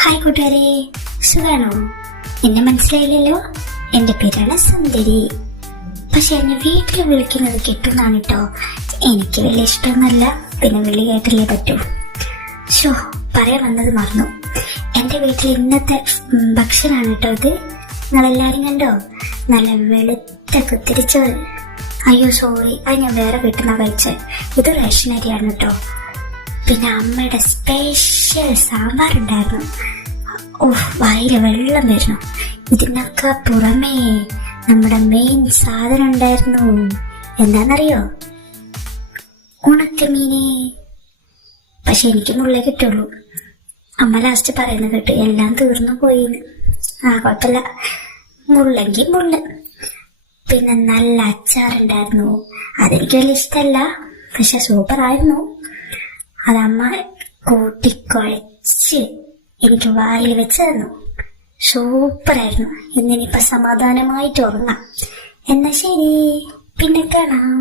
Hi കൂട്ടുകാരെ, സുഖാണോ? എന്നെ മനസ്സിലായില്ലല്ലോ. എന്റെ പേരാണ് സുന്ദരി. പക്ഷെ എന്നെ വീട്ടിൽ വിളിക്കുന്നത് കിട്ടുന്നാണ് കേട്ടോ. എനിക്ക് വലിയ ഇഷ്ടമൊന്നുമല്ല, പിന്നെ വിളി കേട്ടില്ലേ പറ്റൂ. ഷോ, പറയാൻ വന്നത് മറന്നു. എന്റെ വീട്ടിൽ ഇന്നത്തെ ഭക്ഷണമാണ് കേട്ടോ ഇത്. നിങ്ങളെല്ലാരും കണ്ടോ? നല്ല വെളുത്ത കുത്തിരിച്ചോറ്. അയ്യോ സോറി, അത് ഞാൻ വേറെ വീട്ടിൽ നിന്നാണ് കഴിച്ചത്. ഇത് റേഷൻ അരിയാണ് കേട്ടോ. പിന്നെ അമ്മയുടെ സ്പെഷ്യൽ സാമ്പാർ ഉണ്ടായിരുന്നു. വായില് വെള്ളം വരുന്നു. ഇതിനൊക്കെ പുറമേ നമ്മുടെ മെയിൻ സാധനം ഉണ്ടായിരുന്നു. എന്താണെന്നറിയോ? ഉണക്കമീന്. പക്ഷെ എനിക്ക് മുള്ളേ കിട്ടുള്ളൂ. അമ്മ ലാസ്റ്റ് പറയുന്നത് കേട്ടു എല്ലാം തീർന്നു പോയിന്ന്. കുഴപ്പമില്ല, മുള്ളെങ്കിൽ മുള്ള്. പിന്നെ നല്ല അച്ചാറുണ്ടായിരുന്നു. അതെനിക്ക് വലിയ ഇഷ്ടമല്ല, പക്ഷെ സൂപ്പർ ആയിരുന്നു. അതമ്മ കൂട്ടിക്കുഴച്ച് എനിക്ക് വായിൽ വെച്ച് തന്നു. സൂപ്പറായിരുന്നു. ഇന്നിനിപ്പോ സമാധാനമായിട്ട് ഉറങ്ങാം. എന്നാ ശരി, പിന്നെ കാണാം.